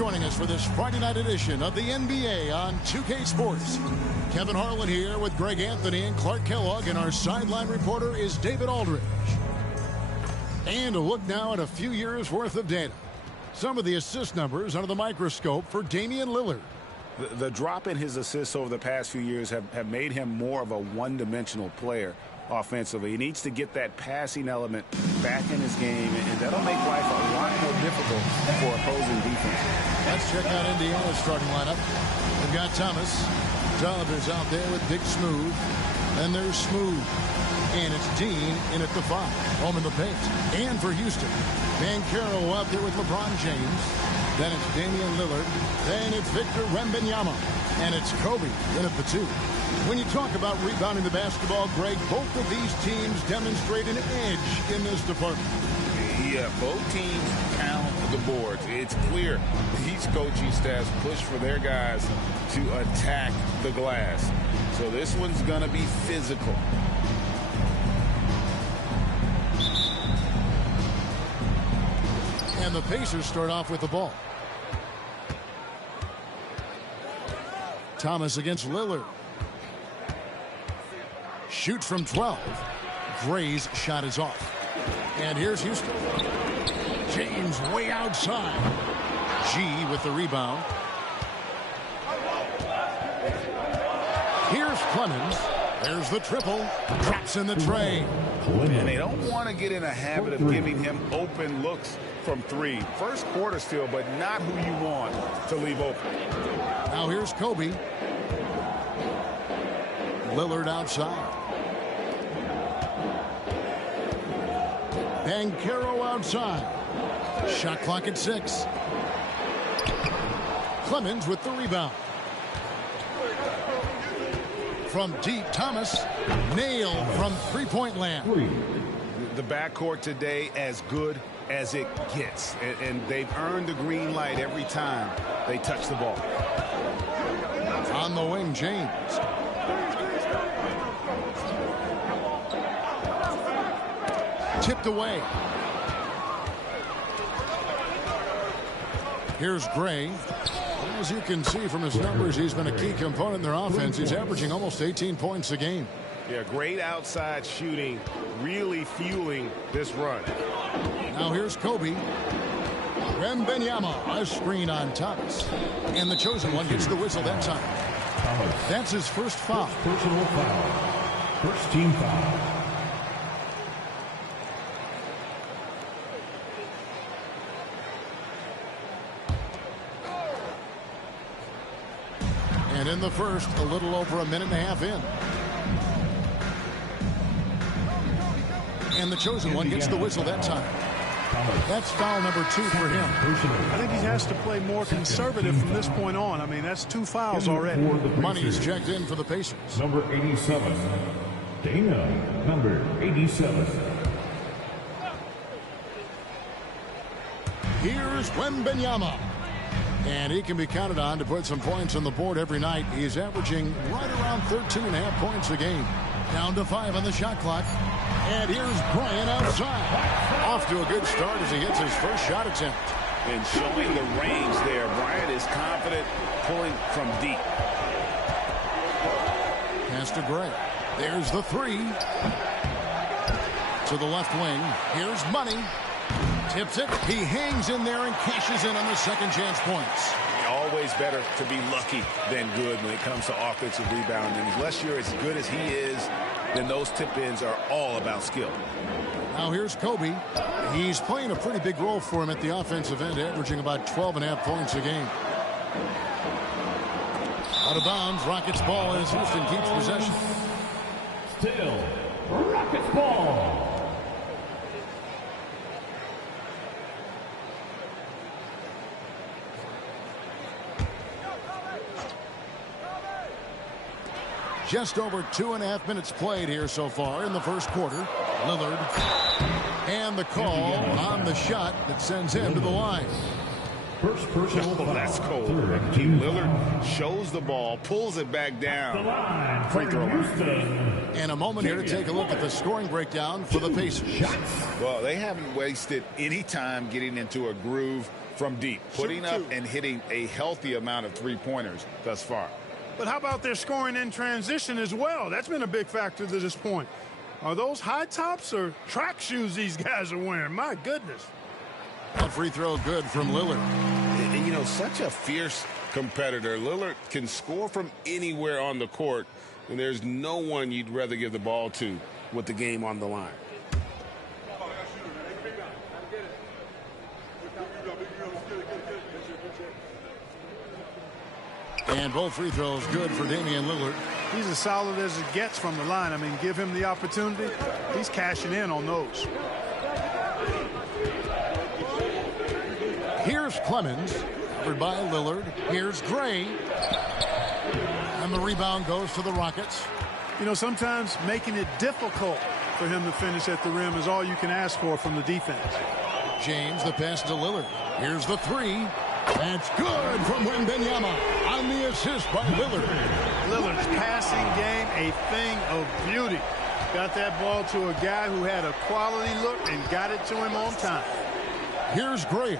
joining us for this Friday night edition of the NBA on 2K Sports. Kevin Harlan here with Greg Anthony and Clark Kellogg, and our sideline reporter is David Aldridge. And a look now at a few years worth of data. Some of the assist numbers under the microscope for Damian Lillard. The drop in his assists over the past few years have made him more of a one-dimensional player offensively. He needs to get that passing element back in his game, and that'll make life a lot more difficult for opposing defense. Let's check out Indiana's starting lineup. We've got Thomas. Dub is out there with Big Smooth. Then there's Smooth. And it's Dean in at the 5. Home in the paint. And for Houston, Banchero out there with LeBron James. Then it's Damian Lillard. Then it's Victor Wembanyama. And it's Kobe in at the 2. When you talk about rebounding the basketball, Greg, both of these teams demonstrate an edge in this department. Yeah, both teams pound the boards. It's clear these coaching staffs push for their guys to attack the glass. So this one's going to be physical. And the Pacers start off with the ball. Thomas against Lillard. Shoots from 12. Gray's shot is off. And here's Houston. James way outside. G with the rebound. Here's Clemens. There's the triple. Drops in the tray. And they don't want to get in a habit of giving him open looks from 3. First quarter still, but not who you want to leave open. Now here's Kobe. Lillard outside. Banchero outside. Shot clock at 6. Clemens with the rebound. From deep, Thomas. Nailed from three-point land. The backcourt today as good as it gets. And they've earned the green light every time they touch the ball. On the wing, James. Tipped away. Here's Gray. As you can see from his numbers, he's been a key component in their offense. He's averaging almost 18 points a game. Yeah, great outside shooting, really fueling this run. Now here's Kobe. Wembanyama, a screen on Thomas. And the chosen one gets the whistle that time. That's his first foul. Personal foul. First team foul. And in the first, a little over a minute and a half in. And the chosen one gets the whistle that time. That's foul number 2 for him. I think he has to play more conservative from this point on. I mean, that's 2 fouls already. Money's checked in for the Pacers. Number 87. Dana, number 87. Here's Wembanyama. And he can be counted on to put some points on the board every night. He's averaging right around 13.5 points a game. Down to 5 on the shot clock. And here's Bryant outside. Off to a good start as he hits his first shot attempt. And showing the range there. Bryant is confident pulling from deep. Pass to Gray. There's the 3. To the left wing. Here's Money. Tips it. He hangs in there and cashes in on the second chance points. Always better to be lucky than good when it comes to offensive rebounding. And unless you're as good as he is, then those tip-ins are all about skill. Now here's Kobe. He's playing a pretty big role for him at the offensive end, averaging about 12.5 points a game. Out of bounds, Rockets ball as Houston keeps possession. Still, Rockets ball. Just over 2.5 minutes played here so far in the first quarter. Lillard. And the call on the shot that sends him to the line. First personal foul. That's cold. Lillard shows the ball, pulls it back down. Free throw line. And a moment here to take a look at the scoring breakdown for the Pacers. Well, they haven't wasted any time getting into a groove from deep, putting up and hitting a healthy amount of three-pointers thus far. But how about their scoring in transition as well? That's been a big factor to this point. Are those high tops or track shoes these guys are wearing? My goodness. That free throw good from Lillard. And, you know, such a fierce competitor. Lillard can score from anywhere on the court, and there's no one you'd rather give the ball to with the game on the line. And both free throws good for Damian Lillard. He's as solid as it gets from the line. I mean, give him the opportunity. He's cashing in on those. Here's Clemens, covered by Lillard. Here's Gray. And the rebound goes to the Rockets. You know, sometimes making it difficult for him to finish at the rim is all you can ask for from the defense. James, the pass to Lillard. Here's the three. That's good from Wembanyama on the assist by Lillard. Lillard's passing game, a thing of beauty. Got that ball to a guy who had a quality look and got it to him on time. Here's Gray.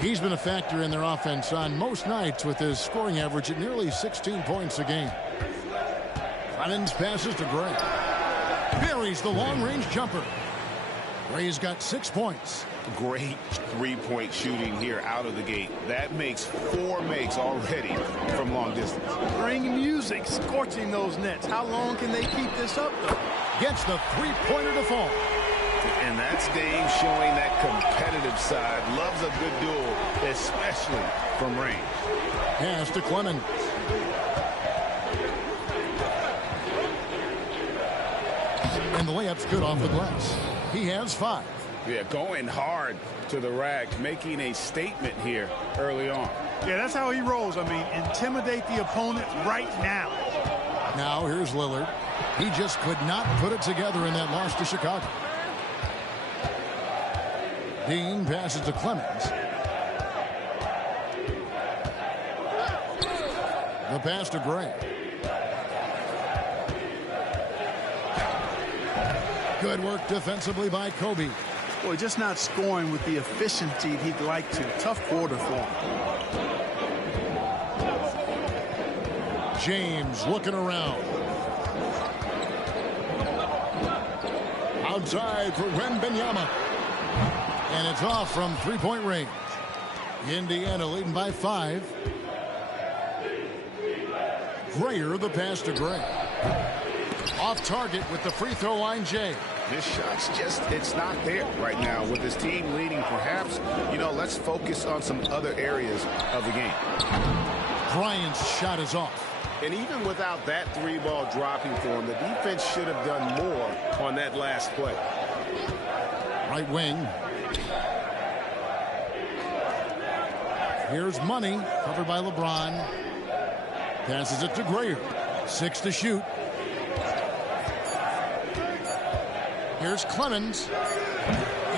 He's been a factor in their offense on most nights with his scoring average at nearly 16 points a game. Clemens passes to Gray. Buries the long-range jumper. Gray's got 6 points. Great three-point shooting here out of the gate. That makes 4 makes already from long distance. Bring music, scorching those nets. How long can they keep this up, though? Gets the three-pointer to fall. And that's Dame showing that competitive side. Loves a good duel, especially from range. Pass to Clemens. And the layup's good off the glass. He has 5. Yeah, going hard to the rack, making a statement here early on. Yeah, that's how he rolls. I mean, intimidate the opponent right now. Now here's Lillard. He just could not put it together in that loss to Chicago. Dean passes to Clemens. The pass to Gray. Good work defensively by Kobe. Boy, just not scoring with the efficiency he'd like to. Tough quarter for him. James looking around. Outside for Wembanyama. And it's off from three-point range. Indiana leading by 5. Grayer the pass to Gray. Off target with the free throw line, Jay. This shot's just, it's not there right now. With his team leading, perhaps, you know, let's focus on some other areas of the game. Bryant's shot is off. And even without that 3-ball dropping for him, the defense should have done more on that last play. Right wing. Here's Money, covered by LeBron. Passes it to Grayer. 6 to shoot. Here's Clemens.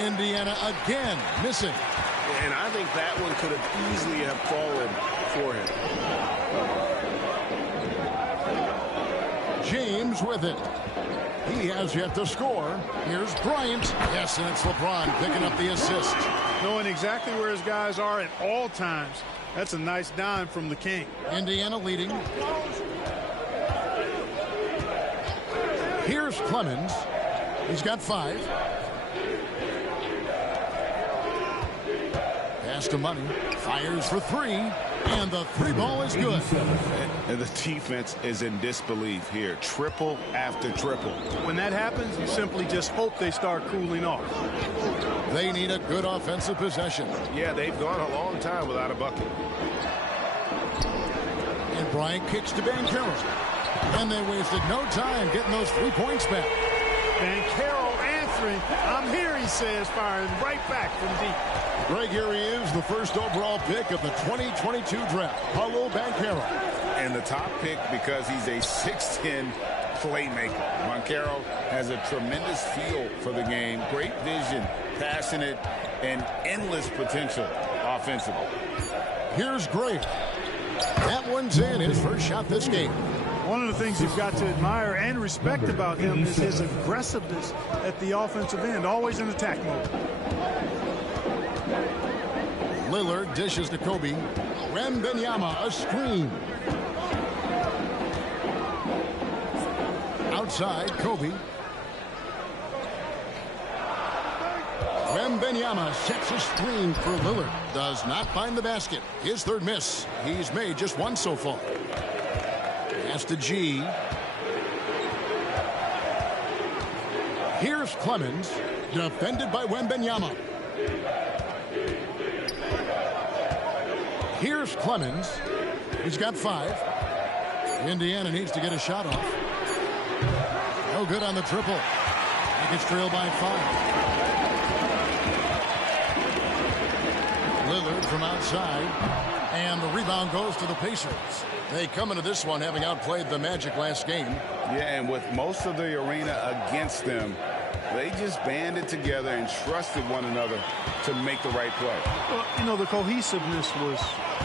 Indiana again missing. And I think that one could have easily have fallen for him. James with it. He has yet to score. Here's Bryant. Yes, and it's LeBron picking up the assist. Knowing exactly where his guys are at all times. That's a nice dime from the King. Indiana leading. Here's Clemens. He's got 5. Pass to Money. Fires for 3. And the 3-ball is good. And the defense is in disbelief here. Triple after triple. When that happens, you simply just hope they start cooling off. They need a good offensive possession. Yeah, they've gone a long time without a bucket. And Bryant kicks to Banchero. And they wasted no time getting those 3 points back. Banchero answering. I'm here, he says, firing right back from deep. Greg, here he is, the first overall pick of the 2022 draft, Paolo Banchero. And the top pick because he's a 6'10" playmaker. Banchero has a tremendous feel for the game, great vision, passionate, and endless potential offensively. Here's Gray. That one's in, his first shot this game. One of the things you've got to admire and respect about him is his aggressiveness at the offensive end, always in attack mode. Lillard dishes to Kobe. Wembanyama, a screen. Outside, Kobe. Wembanyama sets a screen for Lillard. Does not find the basket. His third miss. He's made just one so far. Pass to G. Here's Clemens. Defended by Wembanyama. Here's Clemens. He's got 5. Indiana needs to get a shot off. No good on the triple. It gets trailed by 5. Lillard from outside. And the rebound goes to the Pacers. They come into this one having outplayed the Magic last game. Yeah, and with most of the arena against them, they just banded together and trusted one another to make the right play. Well, you know, the cohesiveness was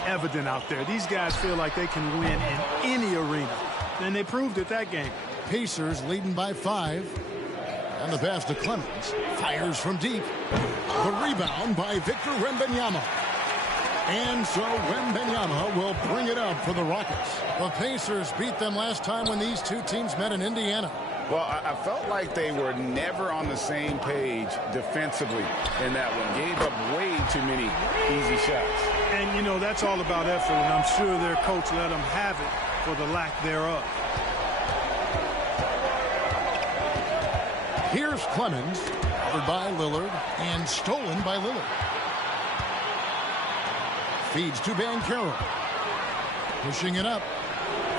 evident out there. These guys feel like they can win in any arena, and they proved it that game. Pacers leading by 5. And the pass to Clemens. Fires from deep. The rebound by Victor Wembanyama. And so Wembanyama will bring it up for the Rockets. The Pacers beat them last time when these two teams met in Indiana. Well, I felt like they were never on the same page defensively in that one. Gave up way too many easy shots. And, you know, that's all about effort, and I'm sure their coach let them have it for the lack thereof. Here's Clemens, covered by Lillard, and stolen by Lillard. Feeds to Banchero. Pushing it up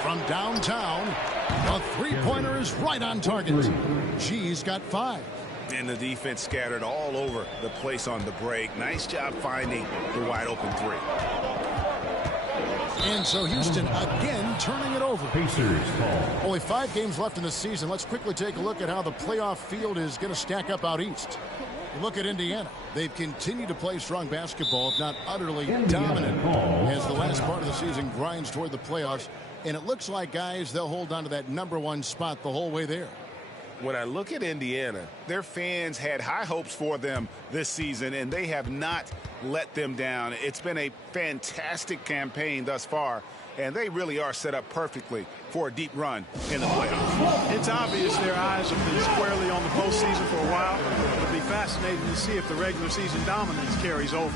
from downtown. The three-pointer is right on target. G's got 5. And the defense scattered all over the place on the break. Nice job finding the wide-open 3. And so Houston again turning it over. Pacers ball. Only 5 games left in the season. Let's quickly take a look at how the playoff field is going to stack up out east. Look at Indiana. They've continued to play strong basketball, if not utterly dominant, as the last part of the season grinds toward the playoffs. And it looks like, guys, they'll hold on to that #1 spot the whole way there. When I look at Indiana, their fans had high hopes for them this season, and they have not let them down. It's been a fantastic campaign thus far, and they really are set up perfectly for a deep run in the playoffs. It's obvious their eyes have been squarely on the postseason for a while. It'll be fascinating to see if the regular season dominance carries over.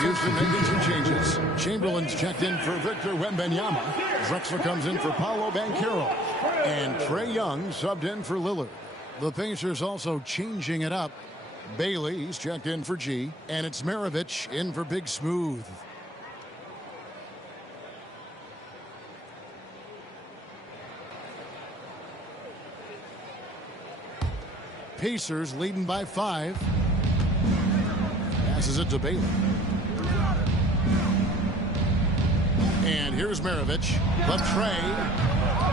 Houston making some changes. Chamberlain's checked in for Victor Wembanyama. Drexler comes in for Paolo Banchero. And Trae Young subbed in for Lillard. The Pacers also changing it up. Bailey's checked in for G. And it's Maravich in for Big Smooth. Pacers leading by 5. Passes it to Bailey. And here's Maravich. Left Trae.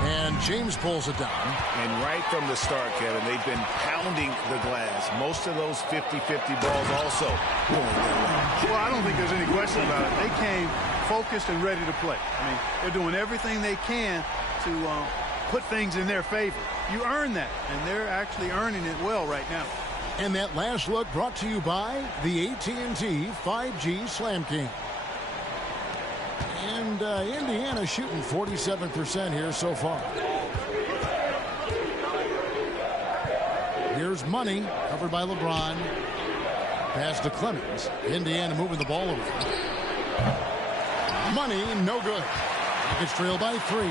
And James pulls it down. And right from the start, Kevin, they've been pounding the glass. Most of those 50-50 balls also going their way. Well, I don't think there's any question about it. They came focused and ready to play. I mean, they're doing everything they can to put things in their favor. You earn that, and they're actually earning it well right now. And that last look brought to you by the AT&T 5G Slam King. And Indiana shooting 47% here so far. Here's Money, covered by LeBron. Pass to Clemens. Indiana moving the ball around. Money, no good. Rockets trail by 3.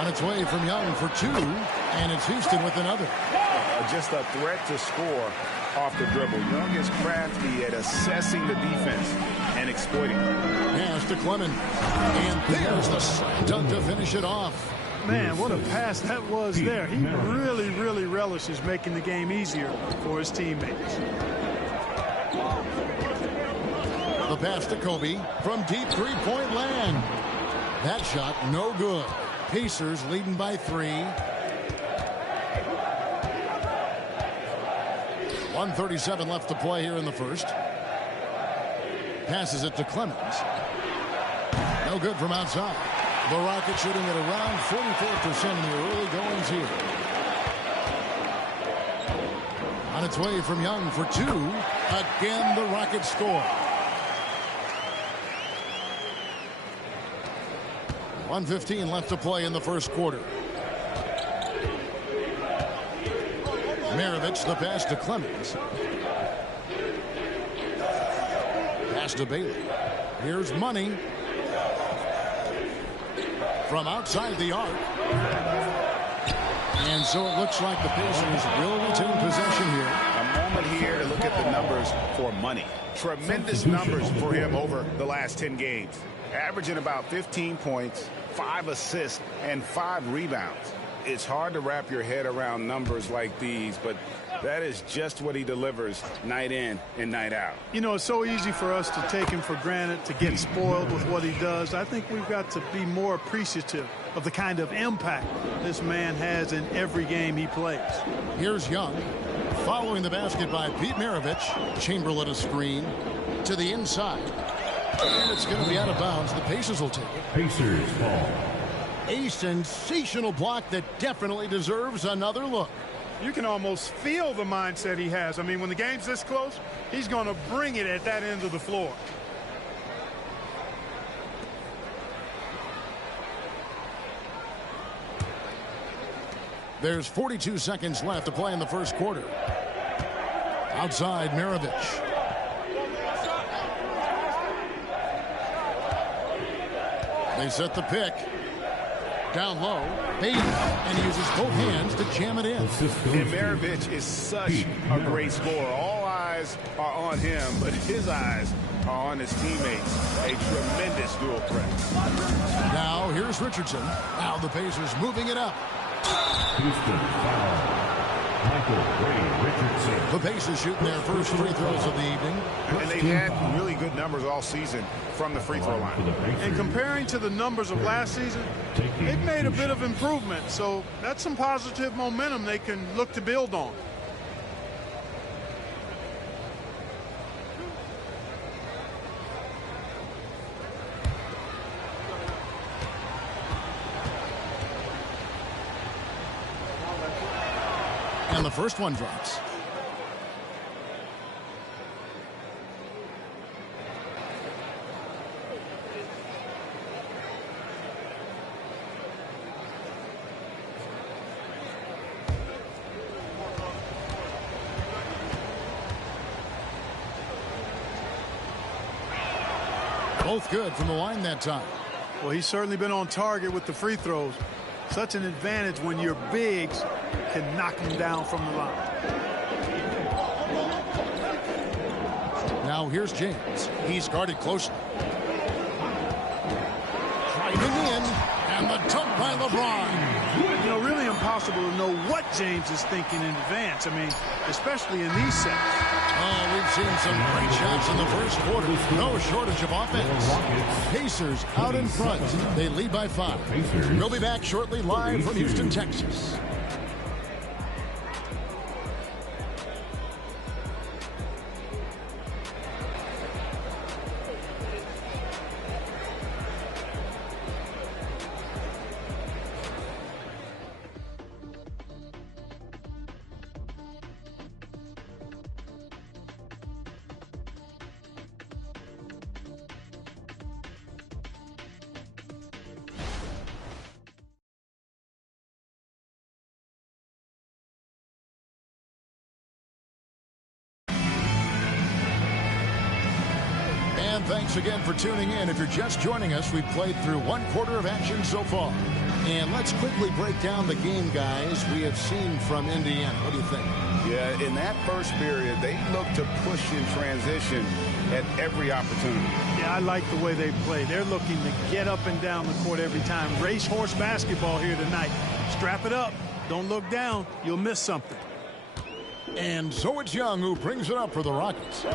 On its way from Young for 2, and it's Houston with another. Just a threat to score off the dribble. Young is crafty at assessing the defense and exploiting it. Pass to Clemens. And there's the slam dunk to finish it off. Man, what a pass that was there. He really relishes making the game easier for his teammates. The pass to Kobe from deep three-point land. That shot no good. Pacers leading by 3. 1:37 left to play here in the first. Passes it to Clemens. No good from outside. The Rockets shooting at around 44% in the early goings here. On its way from Young for 2. Again, the Rockets score. 1:15 left to play in the first quarter. Maravich, the pass to Clemens. Pass to Bailey. Here's Money. From outside the arc. And so it looks like the Pacers will retain possession here. A moment here to look at the numbers for Money. Tremendous numbers for him over the last 10 games. Averaging about 15 points, 5 assists, and 5 rebounds. It's hard to wrap your head around numbers like these, but that is just what he delivers night in and night out. You know, it's so easy for us to take him for granted, to get spoiled with what he does. I think we've got to be more appreciative of the kind of impact this man has in every game he plays. Here's Young. Following the basket by Pete Maravich. Chamberlain a screen to the inside. And it's going to be out of bounds. The Pacers will take it. Pacers ball. A sensational block that definitely deserves another look. You can almost feel the mindset he has. I mean, when the game's this close, he's going to bring it at that end of the floor. There's 42 seconds left to play in the first quarter. Outside, Maravich. They set the pick. Down low. Bailey. And he uses both hands to jam it in. And Maravich is such a great scorer. All eyes are on him, but his eyes are on his teammates. A tremendous dual threat. Now, here's Richardson. Now the Pacers moving it up. Houston foul. Michael Ray Richardson. The Pacers shooting their first free throws of the evening. And they've had really good numbers all season from the free throw line. And comparing to the numbers of last season, they've made a bit of improvement. So that's some positive momentum they can look to build on. And the first one drops. Both good from the line that time. Well, he's certainly been on target with the free throws. Such an advantage when your bigs can knock them down from the line. Now here's James. He's guarded closely. Driving in, and the dunk by LeBron. You know, really impossible to know what James is thinking in advance. I mean, especially in these sets. Oh, we've seen some great shots in the first quarter. No shortage of offense. Pacers out in front. They lead by 5. We'll be back shortly live from Houston, Texas. And thanks again for tuning in. If you're just joining us, we've played through one quarter of action so far. And let's quickly break down the game, guys, we have seen from Indiana. What do you think? Yeah, in that first period, they looked to push in transition at every opportunity. Yeah, I like the way they play. They're looking to get up and down the court every time. Racehorse basketball here tonight. Strap it up. Don't look down. You'll miss something. And so it's Young who brings it up for the Rockets.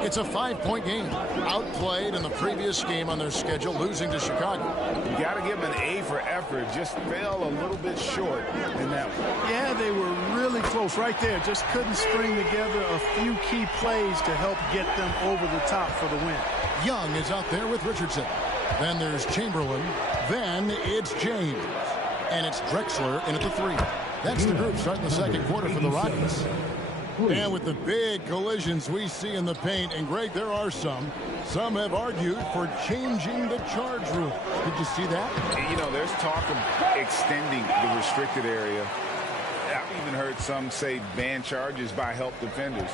It's a 5-point game. Outplayed in the previous game on their schedule, losing to Chicago. You got to give them an A for effort. Just fell a little bit short in that one. Yeah, they were really close right there. Just couldn't string together a few key plays to help get them over the top for the win. Young is out there with Richardson. Then there's Chamberlain. Then it's James. And it's Drexler in at the 3. That's the group starting the second quarter for the Rockets. And with the big collisions we see in the paint, and Greg, there are some have argued for changing the charge rule. Did you see that? You know, there's talk of extending the restricted area. I've even heard some say ban charges by help defenders.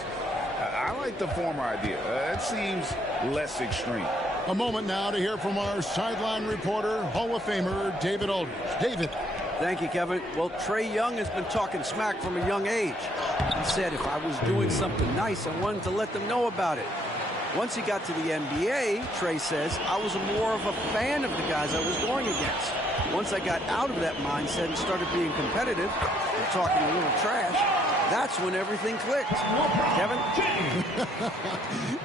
I like the former idea. It seems less extreme. A moment now to hear from our sideline reporter, Hall of Famer David Aldridge. David. Thank you, Kevin. Well, Trae Young has been talking smack from a young age. He said if I was doing something nice, I wanted to let them know about it. Once he got to the NBA, Trae says, I was more of a fan of the guys I was going against. Once I got out of that mindset and started being competitive and talking a little trash, that's when everything clicked. Kevin?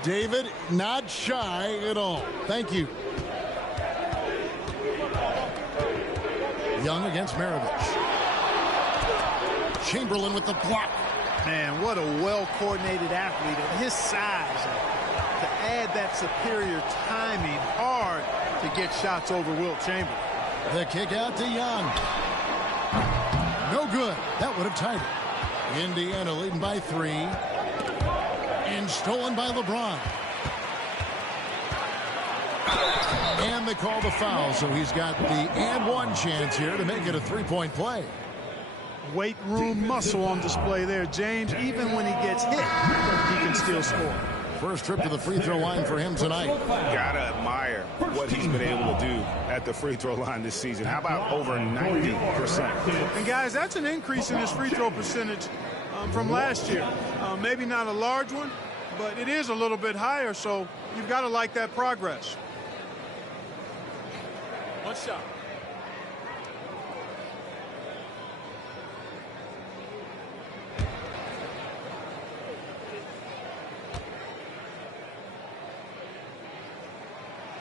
David, not shy at all. Thank you. Young against Maravich. Chamberlain with the block. Man, what a well-coordinated athlete at his size. To add that superior timing, hard to get shots over Wilt Chamberlain. The kick out to Young. No good. That would have tied it. Indiana leading by 3. And stolen by LeBron. And they call the foul, so he's got the and one chance here to make it a 3-point play. Weight room muscle on display there, James. Even when he gets hit, he can still score. First trip to the free throw line for him tonight. Gotta admire what he's been able to do at the free throw line this season. How about over 90%? And guys, that's an increase in his free throw percentage from last year. Maybe not a large one, but it is a little bit higher, so you've got to like that progress. One shot.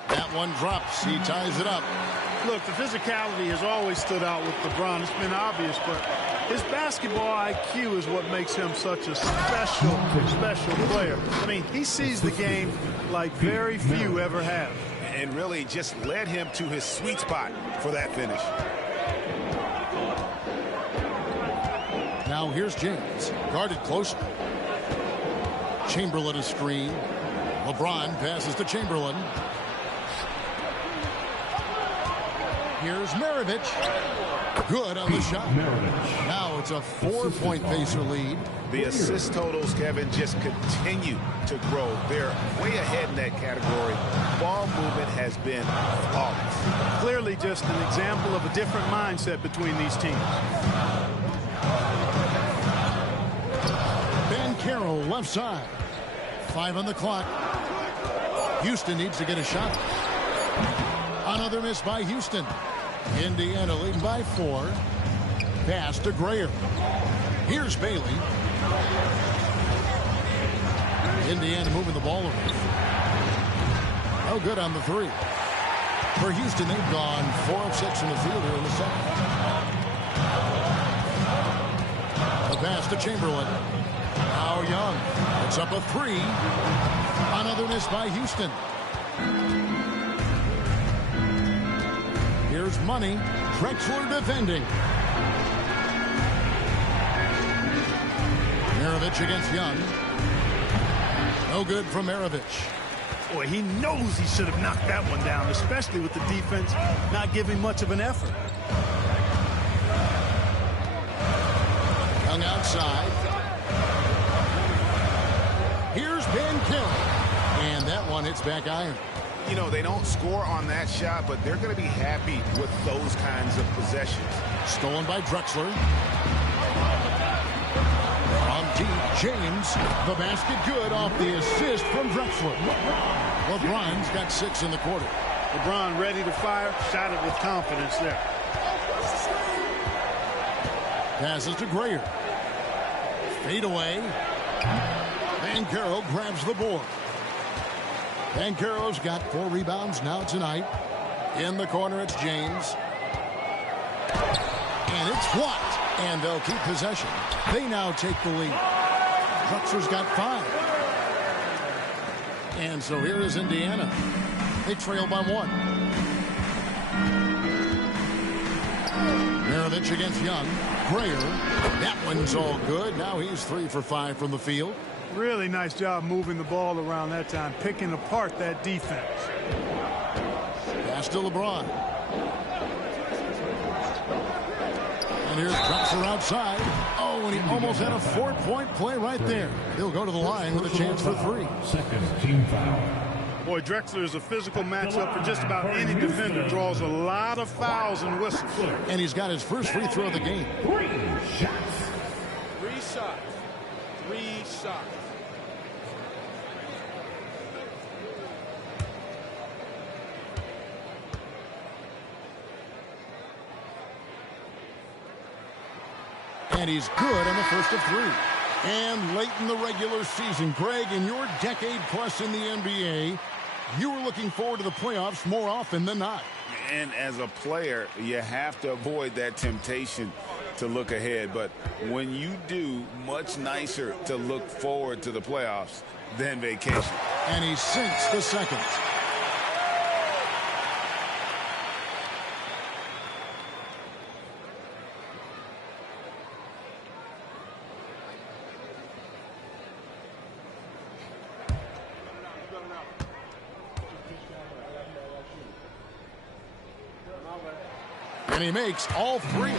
That one drops. He ties it up. Look, the physicality has always stood out with LeBron. It's been obvious, but his basketball IQ is what makes him such a special player. I mean, he sees the game like very few ever have. And really just led him to his sweet spot for that finish. Now here's James. Guarded closely. Chamberlain a screen. LeBron passes to Chamberlain. Here's Maravich. Good on the shot. Now it's a 4-point Pacer lead. The assist totals, Kevin, just continue to grow. They're way ahead in that category. Ball movement has been flawless. Clearly just an example of a different mindset between these teams. Ben Carroll left side. 5 on the clock. Houston needs to get a shot. Another miss by Houston. Indiana leading by 4. Pass to Graham. Here's Bailey. Indiana moving the ball over. Oh, good on the 3. For Houston, they've gone 4 of 6 in the field here in the second. The pass to Chamberlain. Now Young. It's up a 3. Another miss by Houston. Here's Money. Drexler defending. Maravich against Young. No good from Maravich. Boy, he knows he should have knocked that one down, especially with the defense not giving much of an effort. Young outside. Here's Ben Carroll. And And that one hits back iron. You know, they don't score on that shot, but they're going to be happy with those kinds of possessions. Stolen by Drexler. On deep, James. The basket good off the assist from Drexler. LeBron's got 6 in the quarter. LeBron ready to fire. Shot it with confidence there. Passes to Grayer. Fade away. Banchero grabs the board. Banchero's got 4 rebounds now tonight. In the corner, it's James. And it's blocked. And they'll keep possession. They now take the lead. Drexler's got 5. And so here is Indiana. They trail by 1. Maravich against Young. Grayer. That one's all good. Now he's 3 for 5 from the field. Really nice job moving the ball around that time, picking apart that defense. Pass to LeBron. And here's Drexler outside. Oh, and he almost had a 4-point play right there. He'll go to the line with a chance for 3. Second team foul. Boy, Drexler is a physical matchup for just about any defender. Draws a lot of fouls and whistles. And he's got his first free throw of the game. 3 shots. 3 shots. 3 shots. And he's good on the first of 3. And late in the regular season, Greg, in your decade plus in the NBA, you were looking forward to the playoffs more often than not. And as a player, you have to avoid that temptation to look ahead. But when you do, much nicer to look forward to the playoffs than vacation. And he sinks the second. And he makes all 3.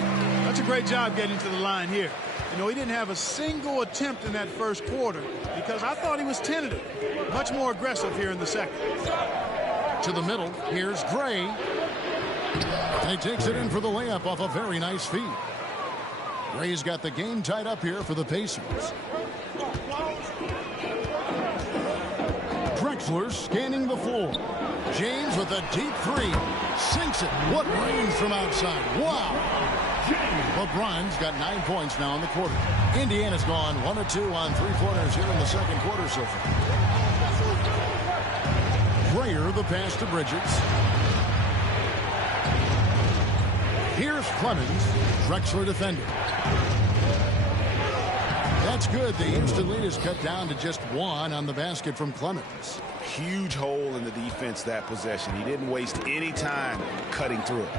That's a great job getting to the line here. You know, he didn't have a single attempt in that first quarter because I thought he was tentative. Much more aggressive here in the second. To the middle, here's Gray. And he takes it in for the layup off a very nice feed. Gray's got the game tied up here for the Pacers. Drexler scanning the floor. James with a deep 3. Sinks it. What range from outside. Wow. LeBron's got 9 points now in the quarter. Indiana's gone 1 of 2 on 3-pointers here in the second quarter so far. Grayer, the pass to Bridges. Here's Clemens. Drexler defending. That's good. The instant lead is cut down to just 1 on the basket from Clemens. Huge hole in the defense that possession. He didn't waste any time cutting through it.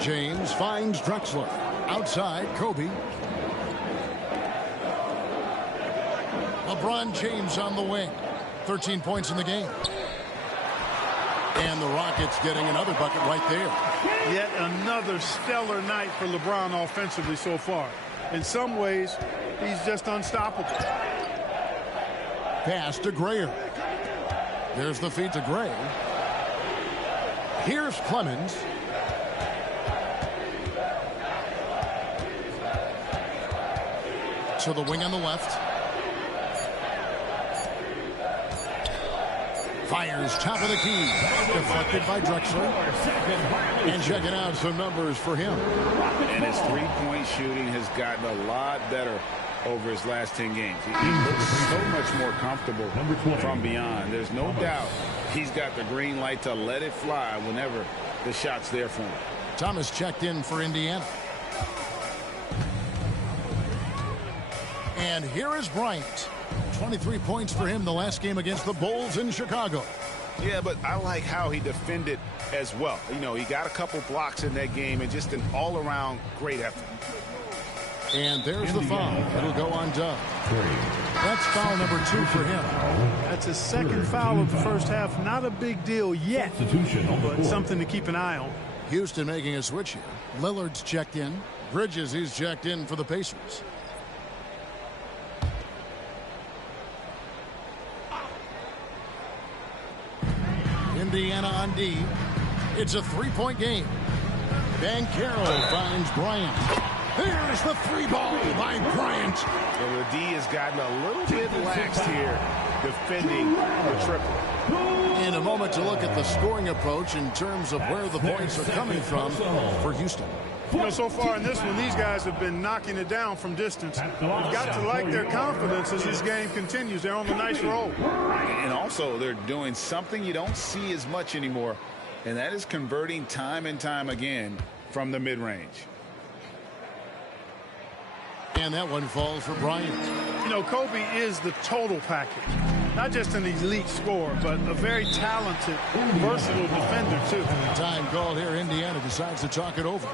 James finds Drexler. Outside, Kobe. LeBron James on the wing. 13 points in the game. And the Rockets getting another bucket right there. Yet another stellar night for LeBron offensively so far. In some ways, he's just unstoppable. Pass to Grayer. There's the feed to Gray. Here's Clemens. To the wing on the left. Fires top of the key. Deflected by Drexler. And checking out some numbers for him. And his 3-point shooting has gotten a lot better over his last 10 games. He looks so much more comfortable from beyond. There's no doubt he's got the green light to let it fly whenever the shot's there for him. Thomas checked in for Indiana. And here is Bryant. 23 points for him the last game against the Bulls in Chicago. Yeah, but I like how he defended as well. You know, he got a couple blocks in that game and just an all-around great effort. And there's the foul. It'll go on Dove. That's foul number 2 for him. That's his second foul of the first half. Not a big deal yet, but something to keep an eye on. Houston making a switch here. Lillard's checked in. Bridges, he's checked in for the Pacers. Indiana on D. It's a three-point game. Banchero finds Bryant. There's the three ball by Bryant. Well, the D has gotten a little bit lax here defending the triple. In a moment to look at the scoring approach in terms of where the points are coming from for Houston. You know, so far in this one, these guys have been knocking it down from distance. You've got to like their confidence as this game continues. They're on a nice roll. And also, they're doing something you don't see as much anymore, and that is converting time and time again from the mid-range. And that one falls for Bryant. You know, Kobe is the total package. Not just an elite scorer, but a very talented, versatile defender, too. Time called here. Indiana decides to talk it over.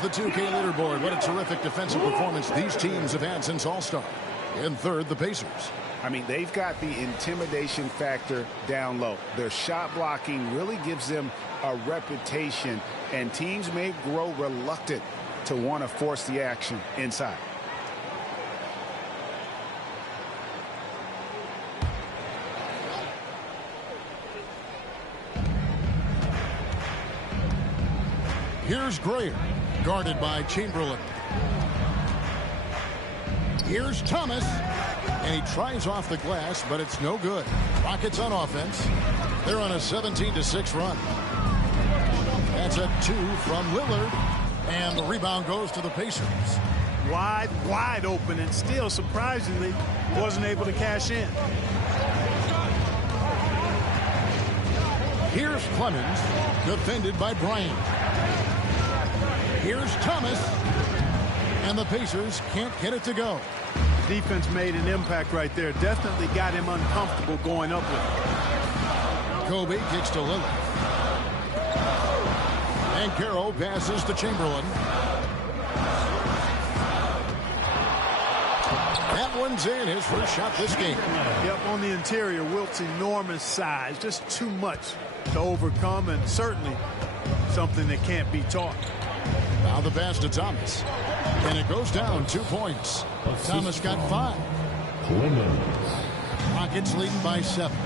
The 2K leaderboard. What a terrific defensive performance these teams have had since All-Star. In third, the Pacers. I mean, they've got the intimidation factor down low. Their shot blocking really gives them a reputation, and teams may grow reluctant to want to force the action inside. Here's Grayer, guarded by Chamberlain. Here's Thomas, and he tries off the glass, but it's no good. Rockets on offense. They're on a 17-6 run. That's a 2 from Lillard, and the rebound goes to the Pacers. Wide open, and still, surprisingly, wasn't able to cash in. Here's Clemens, defended by Bryant. Here's Thomas, and the Pacers can't get it to go. Defense made an impact right there. Definitely got him uncomfortable going up with it. Kobe kicks to Lillard. And Carroll passes to Chamberlain. That one's in, his first shot this game. Yep, on the interior, Wilt's enormous size. Just too much to overcome, and certainly something that can't be taught. Now the pass to Thomas. And it goes down 2 points. Thomas got 5. Rockets leading by 7.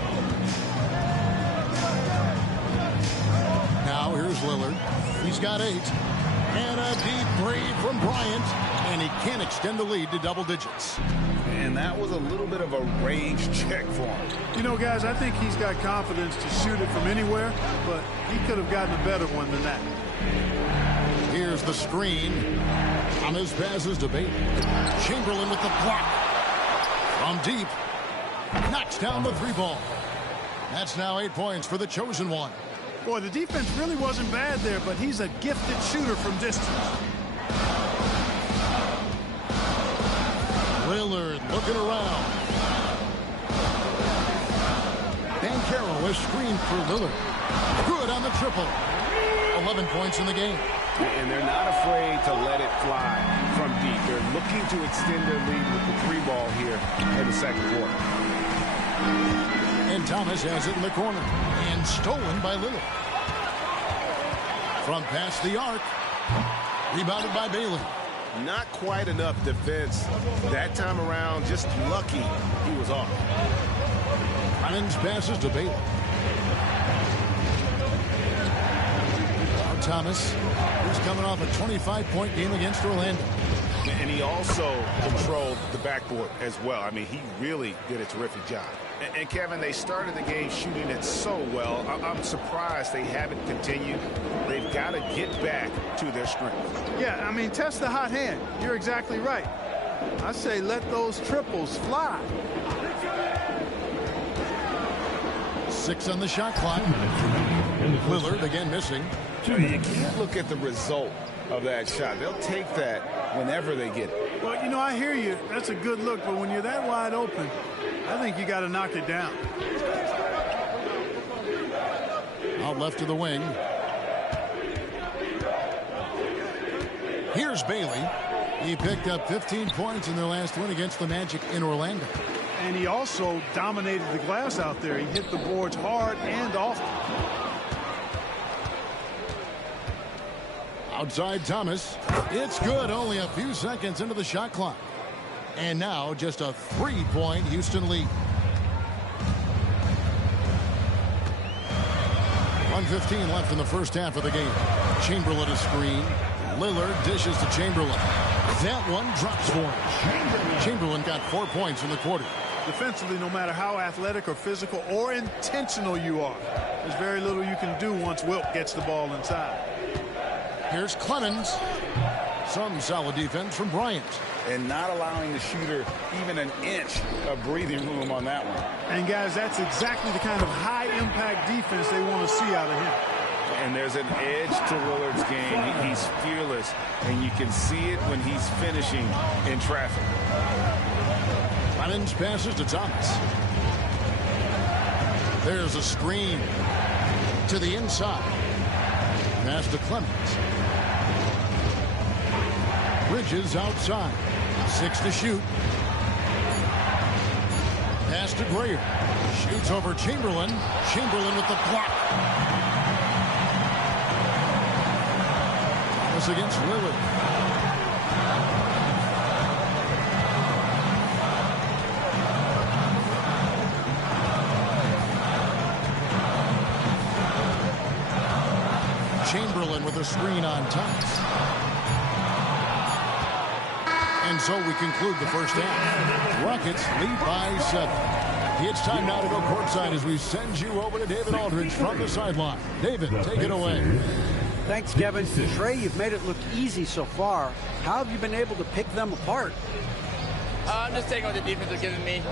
Now here's Lillard. He's got 8. And a deep three from Bryant. And he can't extend the lead to double digits. And that was a little bit of a range check for him. You know, guys, I think he's got confidence to shoot it from anywhere, but he could have gotten a better one than that. Here's the screen. Thomas passes to Bates. Chamberlain with the block. From deep. Knocks down the 3 ball. That's now 8 points for the chosen one. Boy, the defense really wasn't bad there, but he's a gifted shooter from distance. Lillard looking around. Banchero is screened for Lillard. Good on the triple. 11 points in the game. And they're not afraid to let it fly from deep. They're looking to extend their lead with the 3 ball here in the second quarter. And Thomas has it in the corner. And stolen by Lillard. from past the arc. Rebounded by Bailey. Not quite enough defense that time around. Just lucky he was off. Clemens passes to Bailey. Now Thomas, who's coming off a 25-point game against Orlando. And he also controlled the backboard as well. I mean, he really did a terrific job. And Kevin, they started the game shooting it so well. I'm surprised they haven't continued. They've got to get back to their strength. Yeah, I mean, test the hot hand. You're exactly right. I say let those triples fly. 6 on the shot clock. Lillard again missing. You can't look at the result of that shot. They'll take that whenever they get it. Well, you know, I hear you. That's a good look, but when you're that wide open, I think you got to knock it down. Out left to the wing. Here's Bailey. He picked up 15 points in their last win against the Magic in Orlando. And he also dominated the glass out there. He hit the boards hard and often. Outside Thomas. It's good. Only a few seconds into the shot clock. And now just a 3-point Houston lead. 1:15 left in the first half of the game. Chamberlain a screen. Lillard dishes to Chamberlain. That one drops for him. Chamberlain got 4 points in the quarter. Defensively, no matter how athletic or physical or intentional you are, there's very little you can do once Wilt gets the ball inside. Here's Clemens. Some solid defense from Bryant. And not allowing the shooter even an inch of breathing room on that one. And, guys, that's exactly the kind of high-impact defense they want to see out of him. And there's an edge to Lillard's game. He's fearless, and you can see it when he's finishing in traffic. Clemens passes to Thomas. There's a screen to the inside. Pass to Clemens. Bridges outside. 6 to shoot. Pass to Greer. Shoots over Chamberlain. Chamberlain with the block. Thomas against Lillard. Chamberlain with a screen on Thomas. And so we conclude the first half. Rockets lead by 7. It's time now to go courtside as we send you over to David Aldridge from the sideline. David, take it away. Thanks, Kevin. Trey, you've made it look easy so far. How have you been able to pick them apart? I'm just taking what the defense is giving me.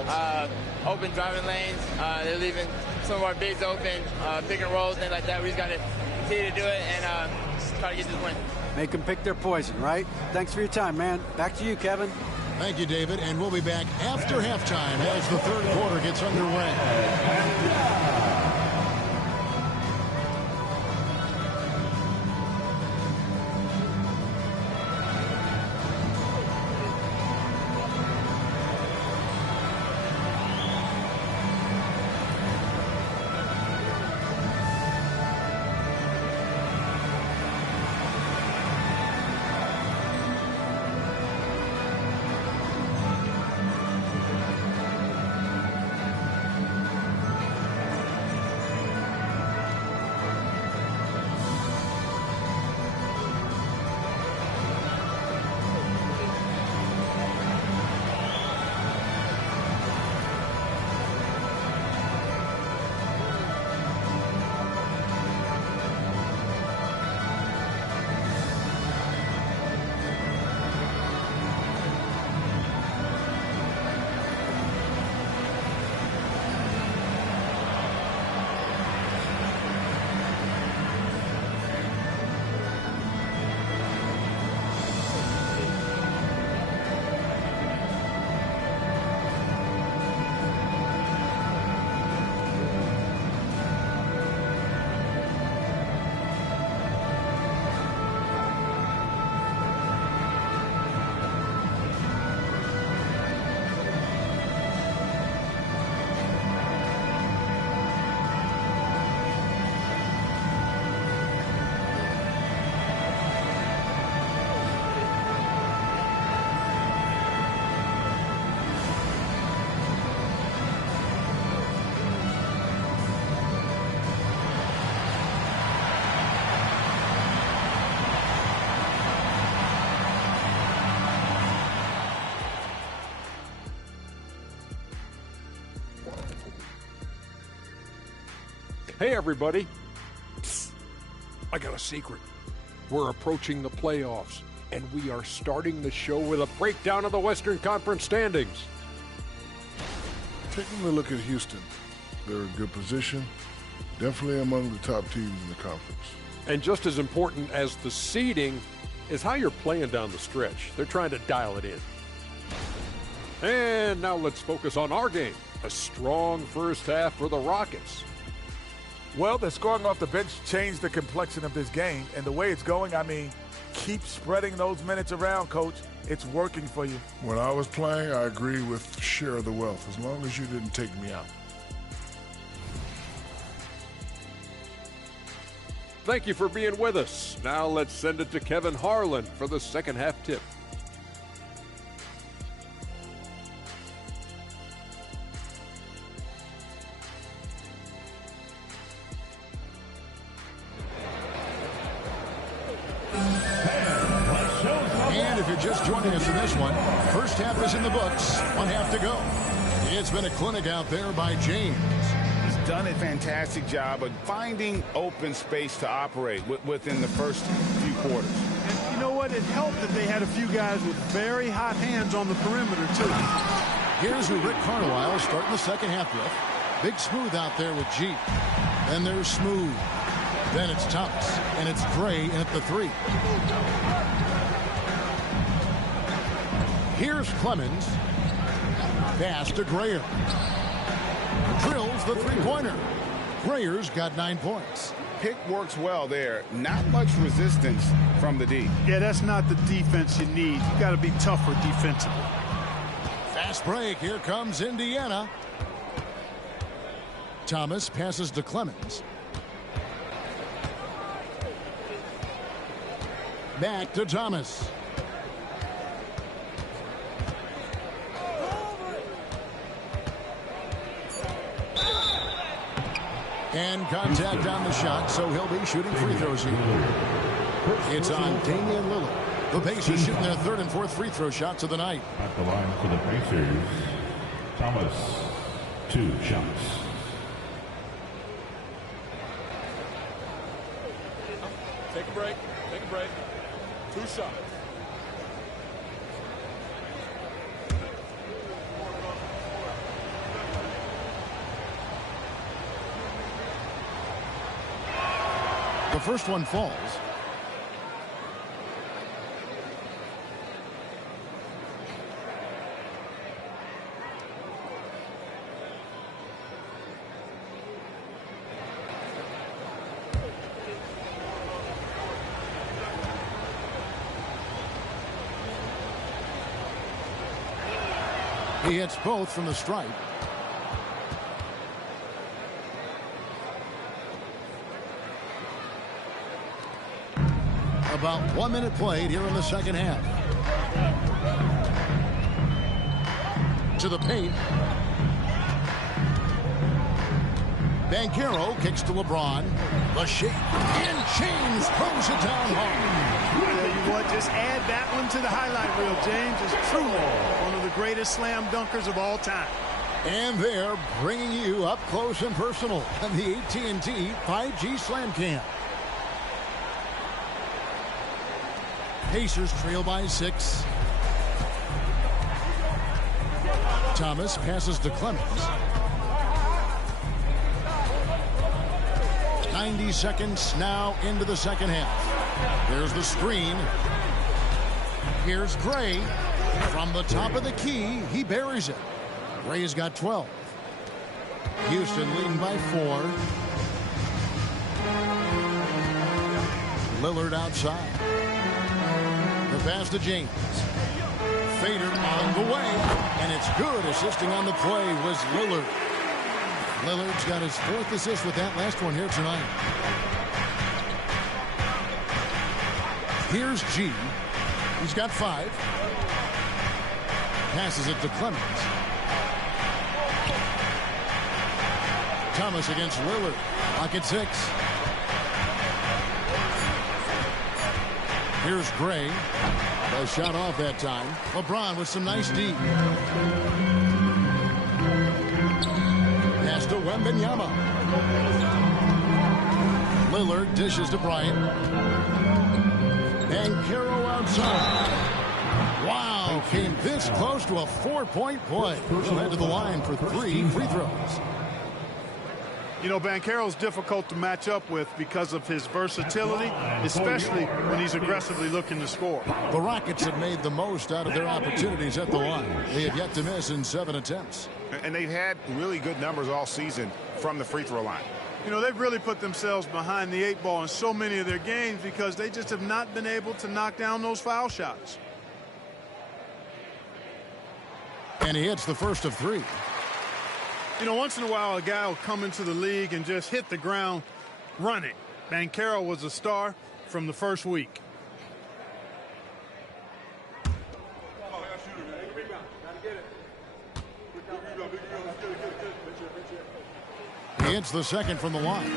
Open driving lanes. They're leaving some of our bigs open, pick and rolls, things like that. We just got to continue to do it and try to get this win. Make them pick their poison, right? Thanks for your time, man. Back to you, Kevin. Thank you, David. And we'll be back after halftime as the third quarter gets underway. Hey, everybody. Psst. I got a secret. We're approaching the playoffs, and we are starting the show with a breakdown of the Western Conference standings. Taking a look at Houston, they're in good position, definitely among the top teams in the conference. And just as important as the seeding is how you're playing down the stretch. They're trying to dial it in. And now let's focus on our game. A strong first half for the Rockets. Well, the scoring off the bench changed the complexion of this game. And the way it's going, I mean, keep spreading those minutes around, Coach. It's working for you. When I was playing, I agree with share of the wealth, as long as you didn't take me out. Thank you for being with us. Now let's send it to Kevin Harlan for the second half tip. And if you're just joining us in this one, first half is in the books, 1 half to go. It's been a clinic out there by James. He's done a fantastic job of finding open space to operate within the first few quarters. And you know what? It helped that they had a few guys with very hot hands on the perimeter, too. Here's who Rick Carlisle starting the second half with. Big Smooth out there with G. Then there's Smooth. Then it's Thomas. And it's Gray in at the 3. Here's Clemens. Pass to Grayer. Drills the three-pointer. Grayer's got 9 points. Pick works well there. Not much resistance from the D. Yeah, that's not the defense you need. You got to be tougher defensively. Fast break. Here comes Indiana. Thomas passes to Clemens. Back to Thomas. And contact on the shot, so he'll be shooting free throws here. It's on Damian Lillard. The Pacers shooting their third and fourth free throw shots of the night. At the line for the Pacers, Thomas, 2 shots. Take a break. Take a break. 2 shots. The first one falls. He hits both from the stripe. About 1 minute played here in the second half. To the paint. Banchero kicks to LeBron. The shake. And James throws it down hard. Tell you what, just add that one to the highlight reel. James is truly one of the greatest slam dunkers of all time. And they're bringing you up close and personal on the AT&T 5G Slam Cam. Pacers trail by 6. Thomas passes to Clemens. 90 seconds now into the second half. There's the screen. Here's Gray. From the top of the key, he buries it. Gray's got 12. Houston leading by 4. Lillard outside. The pass to James. Fader on the way. And it's good. Assisting on the play was Lillard. Lillard's got his 4th assist with that last one here tonight. Here's G. He's got 5. Passes it to Clemens. Thomas against Lillard. Lock at 6. Here's Gray. The shot off that time. LeBron with some nice D. Pass to Wembanyama. Lillard dishes to Bryant. Banchero outside. Wow, came this close to a 4-point play. He'll head to the line for 3 free throws. You know, Banchero's difficult to match up with because of his versatility, especially when he's aggressively looking to score. The Rockets have made the most out of their opportunities at the line. They have yet to miss in 7 attempts. And they've had really good numbers all season from the free throw line. You know, they've really put themselves behind the 8 ball in so many of their games because they just have not been able to knock down those foul shots. And he hits the first of 3. You know, once in a while, a guy will come into the league and just hit the ground running. Banchero was a star from the first week. He hits the second from the line.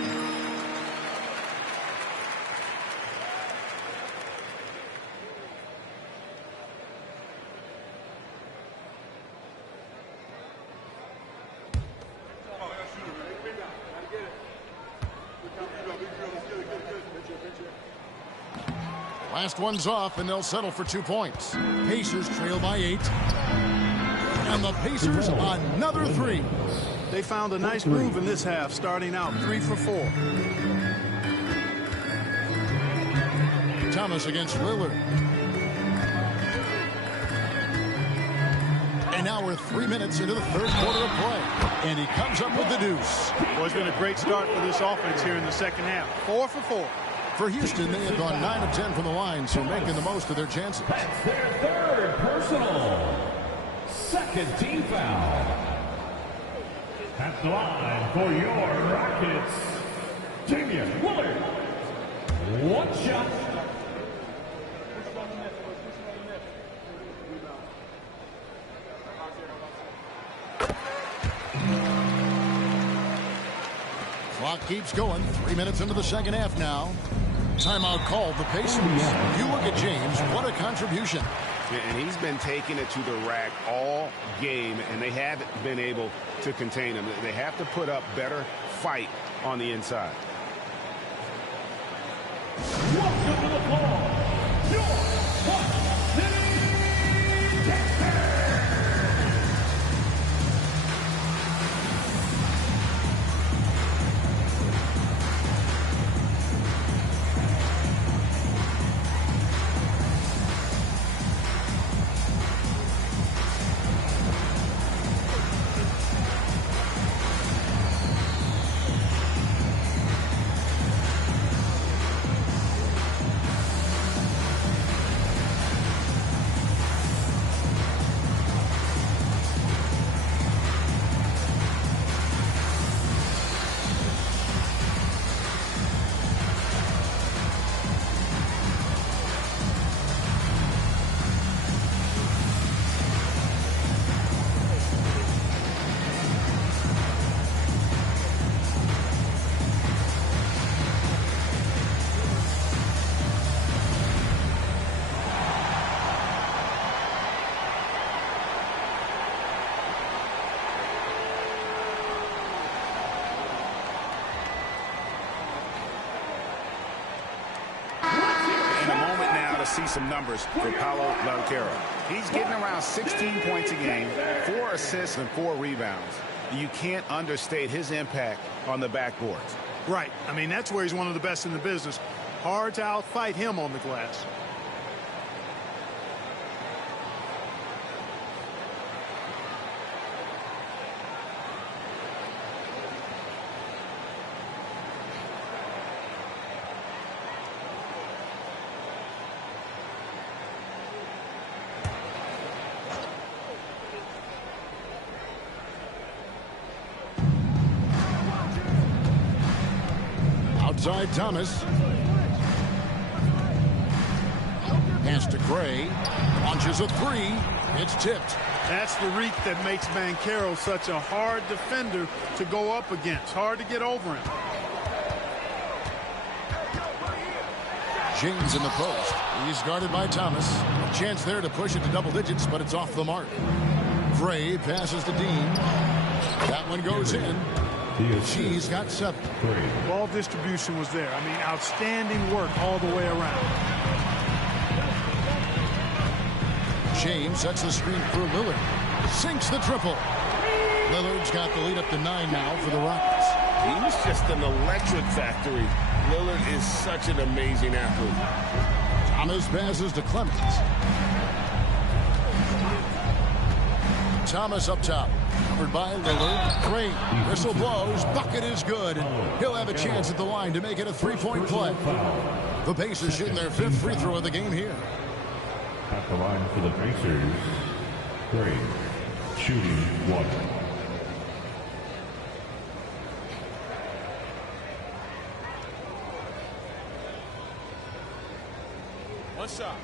Last one's off, and they'll settle for 2 points. Pacers trail by 8. And the Pacers another 3. They found a nice groove in this half, starting out 3 for 4. Thomas against Lillard. And now we're 3 minutes into the third quarter of play. And he comes up with the deuce. Well, it's been a great start for this offense here in the second half. 4 for 4. For Houston, they have gone 9 of 10 from the line, so making the most of their chances. That's their third personal. Second team foul. At the line for your Rockets, Damian Lillard. 1 shot. Clock keeps going. 3 minutes into the second half now. Timeout called the Pacers. You look at James, what a contribution. And he's been taking it to the rack all game, and they haven't been able to contain him. They have to put up better fight on the inside. Welcome to the ball, your City See some numbers for Paolo Banchero. He's getting around 16 points a game, 4 assists and 4 rebounds. You can't understate his impact on the backboards. Right. I mean, that's where he's one of the best in the business. Hard to outfight him on the glass. Outside Thomas. Pass to Gray. Launches a 3. It's tipped. That's the reach that makes Banchero such a hard defender to go up against. Hard to get over him. James in the post. He's guarded by Thomas. A chance there to push it to double digits, but it's off the mark. Gray passes to Dean. That one goes in. She's got 7. Ball distribution was there. I mean, outstanding work all the way around. James sets the screen for Lillard. Sinks the triple. Lillard's got the lead up to 9 now for the Rockets. He's just an electric factory. Lillard is such an amazing athlete. Thomas passes to Clemens. Thomas up top. Covered by Lillard. Great. Whistle blows. Bucket is good. He'll have a chance at the line to make it a 3-point play. The Pacers shooting their 5th free throw of the game here. At the line for the Pacers, Gray, shooting 1. One shot.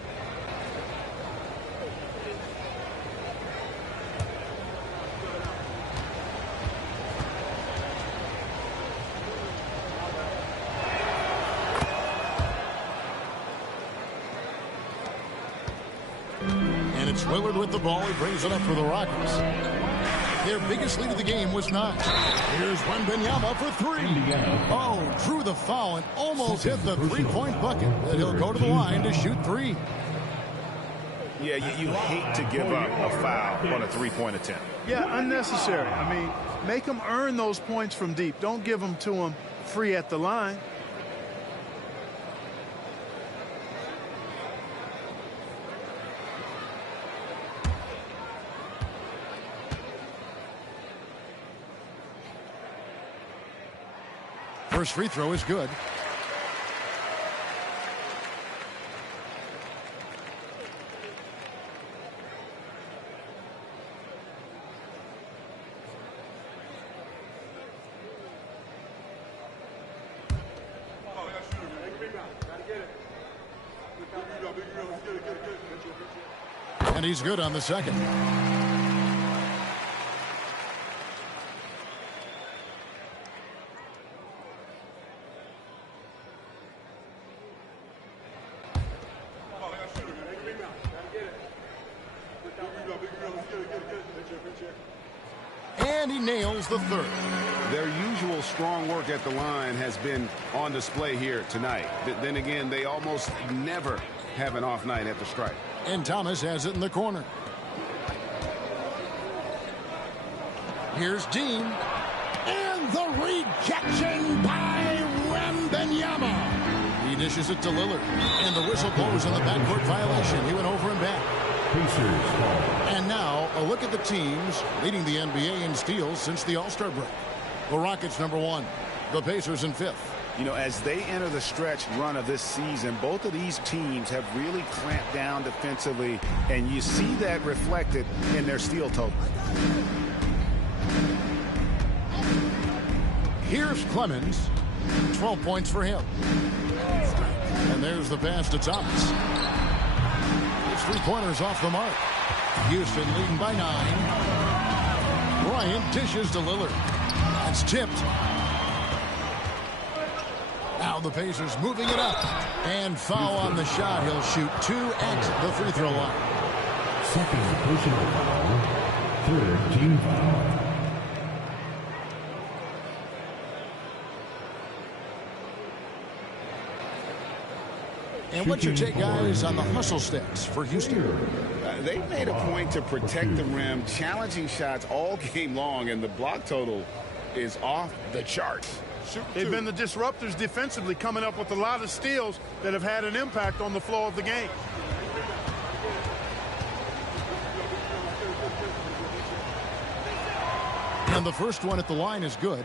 And it's Lillard with the ball. He brings it up for the Rockets. Their biggest lead of the game was 9. Here's Wembanyama for 3. Oh, drew the foul and almost hit the 3-point bucket. But he'll go to the line to shoot 3. Yeah, you hate to give up a foul on a 3-point attempt. Yeah, unnecessary. I mean, make them earn those points from deep. Don't give them to them free at the line. First free throw is good. And he's good on the second. And he nails the 3rd. Their usual strong work at the line has been on display here tonight. Then again, they almost never have an off night at the stripe. And Thomas has it in the corner. Here's Dean. And the rejection by Wembanyama. He dishes it to Lillard. And the whistle blows on the backcourt violation. He went over and back. And now a look at the teams leading the NBA in steals since the All-Star break. The Rockets #1. The Pacers in 5th. You know, as they enter the stretch run of this season, both of these teams have really clamped down defensively, and you see that reflected in their steal total. Here's Clemens. 12 points for him. And there's the pass to Thomas. His 3-pointers off the mark. Houston leading by 9. Bryant dishes to Lillard. That's tipped. Now the Pacers moving it up. And foul on the shot. He'll shoot 2 at the free throw line. Second personal foul. 3rd team foul. And what's your take, guys, on the hustle sticks for Houston? They've made a point to protect the rim, challenging shots all game long, and the block total is off the charts. They've been the disruptors defensively, coming up with a lot of steals that have had an impact on the flow of the game. And the first one at the line is good.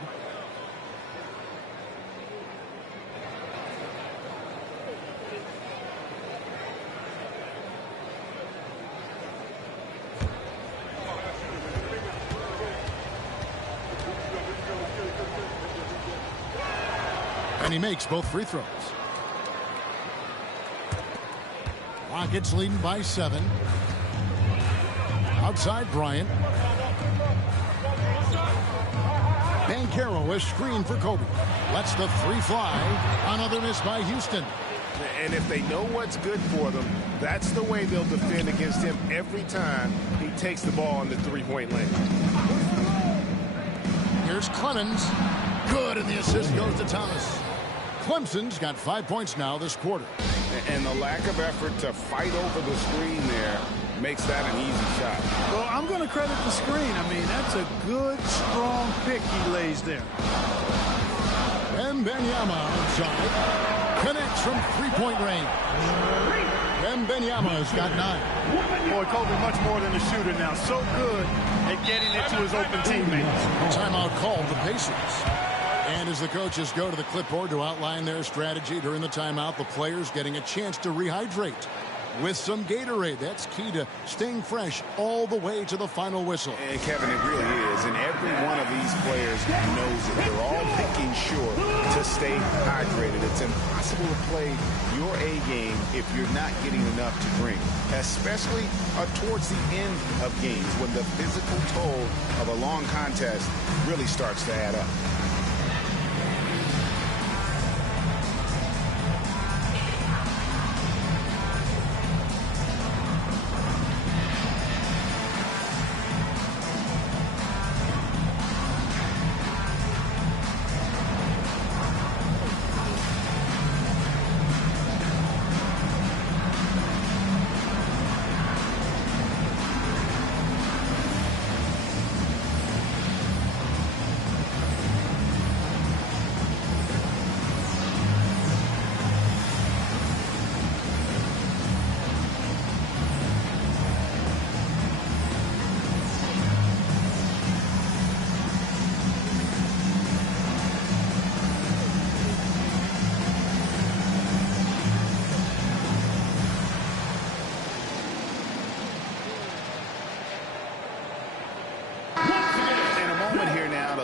And he makes both free throws. Rockets leading by 7. Outside Bryant. Banchero is screened for Kobe. Lets the 3 fly. Another miss by Houston. And if they know what's good for them, that's the way they'll defend against him every time he takes the ball in the 3-point lane. Here's Here's Clemens. Good, and the assist goes to Thomas. Clemson's got 5 points now this quarter. And the lack of effort to fight over the screen there makes that an easy shot. Well, I'm going to credit the screen. I mean, that's a good, strong pick he lays there. Wembanyama outside. Connects from three-point range. Wembanyama's got 9. Boy, Kobe much more than a shooter now. So good at getting it to his open teammates. Timeout called the Pacers. And as the coaches go to the clipboard to outline their strategy during the timeout, the players getting a chance to rehydrate with some Gatorade. That's key to staying fresh all the way to the final whistle. And Kevin, it really is. And every one of these players knows it. They're all making sure to stay hydrated. It's impossible to play your A game if you're not getting enough to drink, especially towards the end of games when the physical toll of a long contest really starts to add up.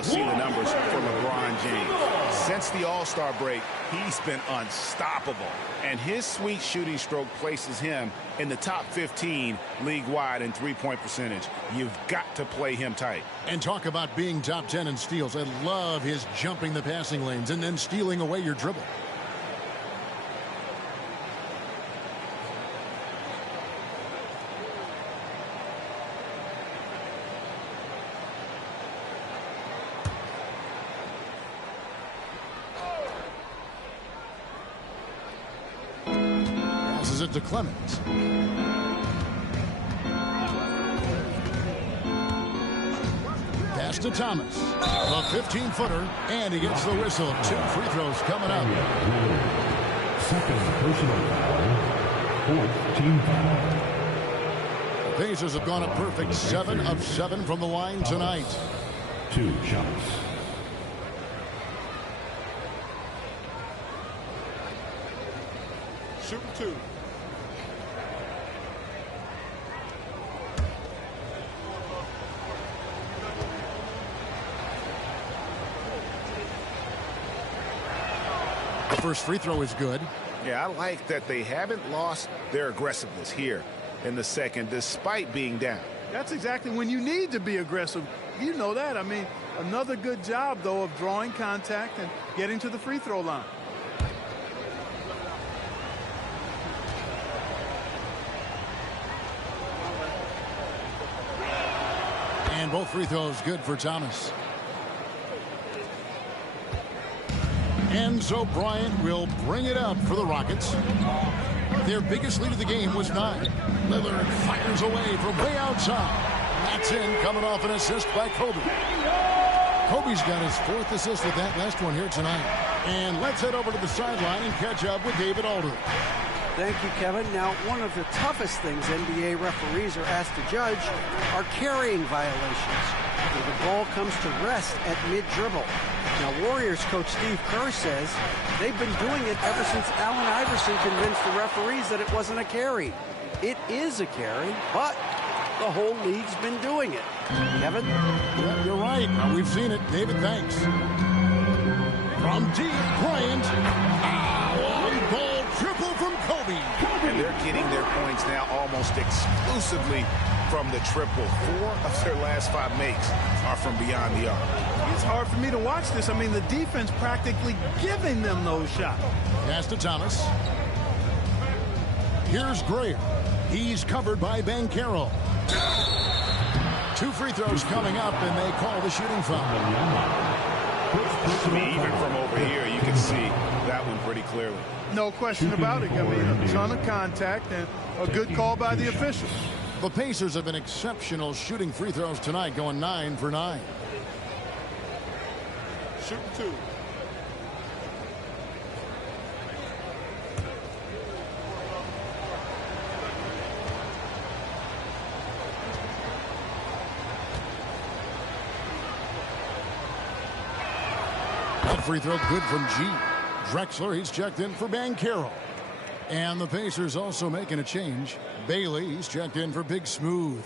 See the numbers for LeBron James. Since the All-Star break, he's been unstoppable. And his sweet shooting stroke places him in the top 15 league-wide in three-point percentage. You've got to play him tight. And talk about being top 10 in steals. I love his jumping the passing lanes and then stealing away your dribble. It to Clemens. Pass to Thomas. A 15-footer, and he gets the whistle. 2 free throws coming up. Second personal foul. 4th team foul. The Pacers have gone a perfect 7 of 7 from the line tonight. 2 shots. Shooting 2. The first free throw is good. Yeah, I like that they haven't lost their aggressiveness here in the second, despite being down. That's exactly when you need to be aggressive. You know that. I mean, another good job, though, of drawing contact and getting to the free throw line. And both free throws good for Thomas. Enzo Bryant will bring it up for the Rockets. Their biggest lead of the game was 9. Lillard fires away from way outside. That's in, coming off an assist by Kobe. Kobe's got his 4th assist with that last one here tonight. And let's head over to the sideline and catch up with David Aldridge. Thank you, Kevin. Now, one of the toughest things NBA referees are asked to judge are carrying violations, where the ball comes to rest at mid-dribble. Now, Warriors coach Steve Kerr says they've been doing it ever since Allen Iverson convinced the referees that it wasn't a carry. It is a carry, but the whole league's been doing it. Kevin? Yeah, you're right. We've seen it. David, thanks. From deep, Bryant. On-ball triple from Kobe. And they're getting their points now almost exclusively from the triple. 4 of their last 5 makes are from beyond the arc. It's hard for me to watch this. I mean, the defense practically giving them those shots. Pass to Thomas. Here's Gray. He's covered by Banchero. 2 free throws coming up, and they call the shooting foul. I mean, even from over here, you can see that one pretty clearly. No question about it. I mean, a ton of contact and a good call by the officials. The Pacers have been exceptional shooting free throws tonight, going 9 for 9. Shooting 2. That free throw good from G. Drexler, he's checked in for Banchero. And the Pacers also making a change. Bailey, he's checked in for Big Smooth.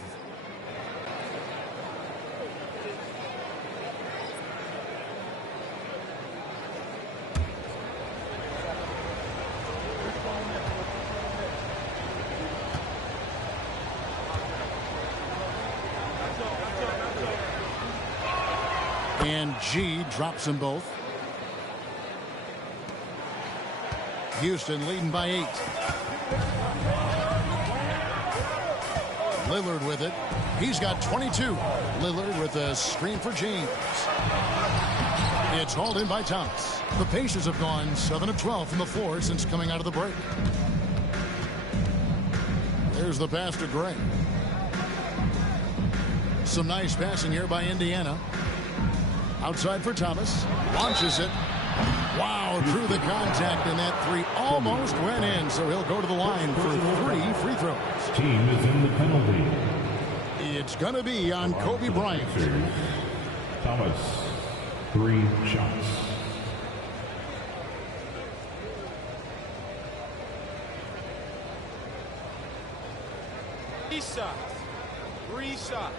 And G drops them both. Houston leading by 8. Lillard with it. He's got 22. Lillard with a screen for James. It's hauled in by Thomas. The Pacers have gone 7 of 12 from the floor since coming out of the break. There's the pass to Gray. Some nice passing here by Indiana. Outside for Thomas. Launches it. Wow, through the contact, and that 3 almost went in, so he'll go to the line for 3 free throws. Team is in the penalty. It's going to be on Kobe Bryant. Thomas, 3 shots. Three shots.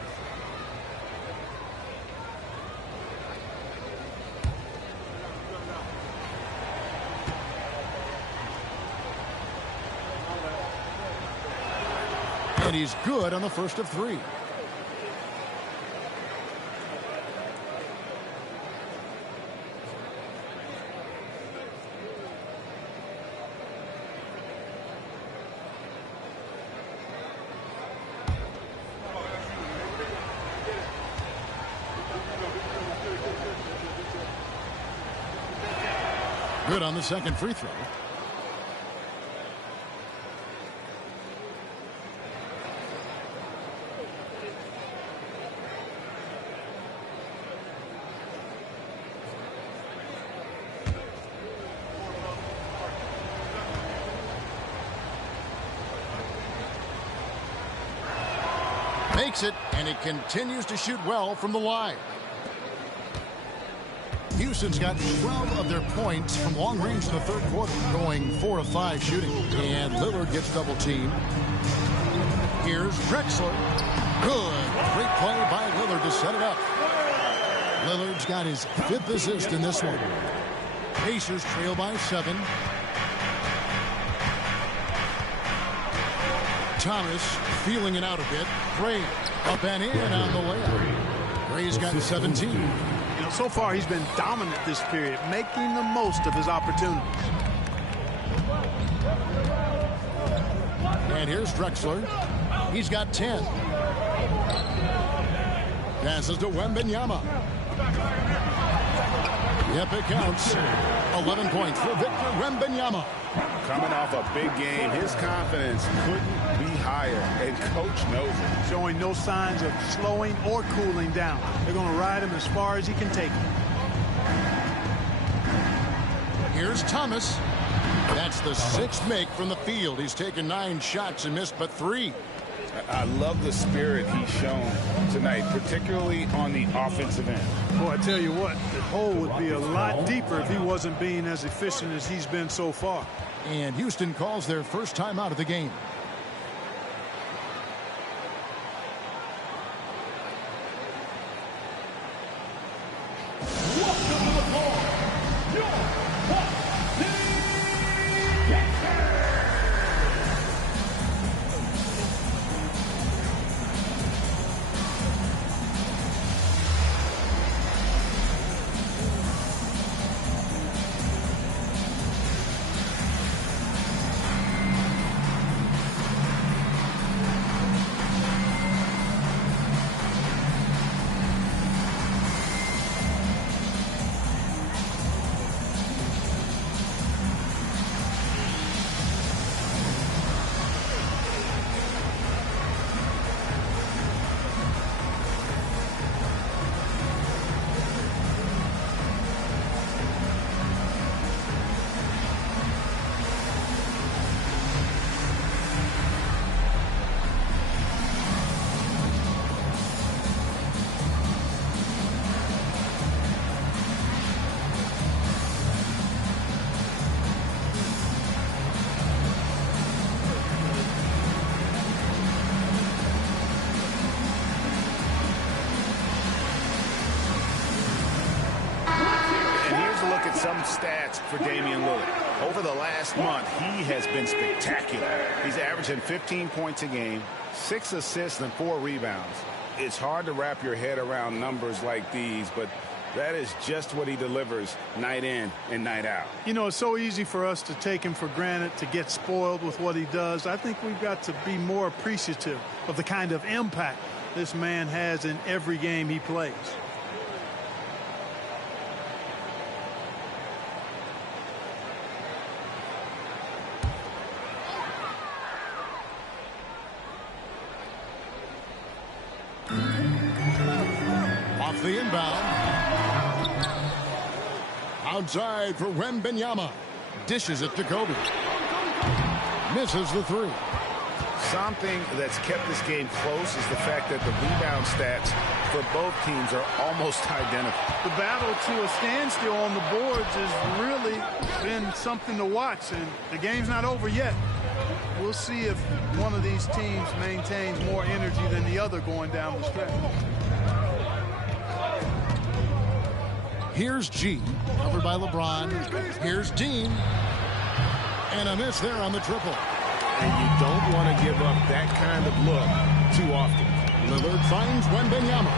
And he's good on the first of 3. Good on the second free throw. Makes it, and it continues to shoot well from the line. Houston's got 12 of their points from long range in the third quarter, going 4 of 5 shooting. And Lillard gets double teamed. Here's Drexler. Good. Great play by Lillard to set it up. Lillard's got his 5th assist in this one. Pacers trail by 7. Thomas feeling it out a bit. Gray up and in on the layup. Gray's got 17. You know, so far he's been dominant this period, making the most of his opportunities. And here's Drexler. He's got 10. Passes to Wembanyama. Yep, it counts. 11 points for Victor Wembanyama. Coming off a big game, his confidence couldn't be higher, and coach knows it. Showing no signs of slowing or cooling down. They're going to ride him as far as he can take him. Here's Thomas. That's the 6th make from the field. He's taken 9 shots and missed but 3. I love the spirit he's shown tonight, particularly on the offensive end. Boy, I tell you what, the hole would be a lot deeper if he wasn't being as efficient as he's been so far. And Houston calls their first time out of the game. some stats for Damian Lillard. Over the last month, he has been spectacular. He's averaging 15 points a game, 6 assists and 4 rebounds. It's hard to wrap your head around numbers like these, but that is just what he delivers night in and night out. You know, it's so easy for us to take him for granted, to get spoiled with what he does. I think we've got to be more appreciative of the kind of impact this man has in every game he plays. Off the inbound. Outside for Wembanyama. Dishes it to Kobe. Misses the three. Something that's kept this game close is the fact that the rebound stats for both teams are almost identical. The battle to a standstill on the boards has really been something to watch, and the game's not over yet. We'll see if one of these teams maintains more energy than the other going down the stretch. Here's G, covered by LeBron. Here's Dean. And a miss there on the triple. And you don't want to give up that kind of look too often. Lillard finds Wembanyama.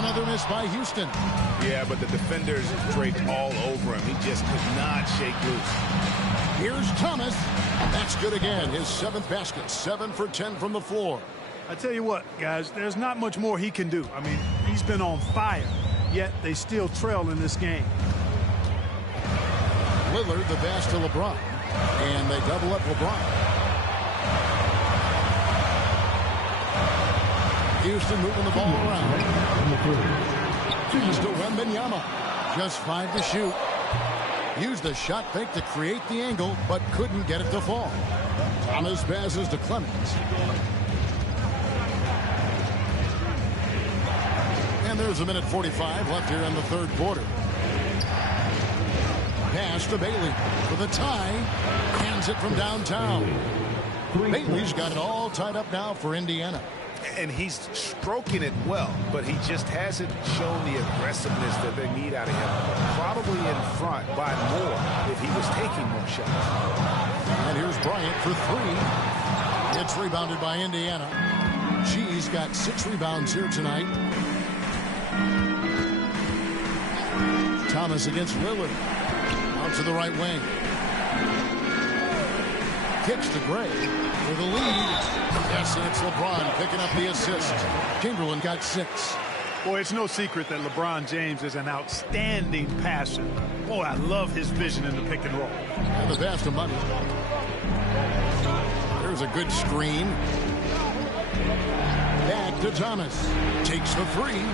Another miss by Houston. Yeah, but the defenders draped all over him. He just could not shake loose. Here's Thomas. That's good again. His 7th basket. 7 for 10 from the floor. I tell you what, guys, there's not much more he can do. I mean, he's been on fire, yet they still trail in this game. Lillard the pass to LeBron. And they double up LeBron. Houston moving the ball around. Pass to Wembanyama. Just 5 to shoot. Used the shot fake to create the angle, but couldn't get it to fall. Thomas passes to Clemens. And there's a minute 45 left here in the third quarter. Pass to Bailey for the tie. Hands it from downtown. Bailey's got it all tied up now for Indiana. And he's stroking it well, but he just hasn't shown the aggressiveness that they need out of him. Probably in front by more if he was taking more shots. And here's Bryant for 3. It's rebounded by Indiana. G's got 6 rebounds here tonight. Thomas against Lillard. Out to the right wing. Kicks to Gray for the lead. Yes, and it's LeBron picking up the assist. Chamberlain got 6. Boy, it's no secret that LeBron James is an outstanding passer. Boy, I love his vision in the pick and roll. And the pass to Money. There's a good screen. Back to Thomas. Takes the 3.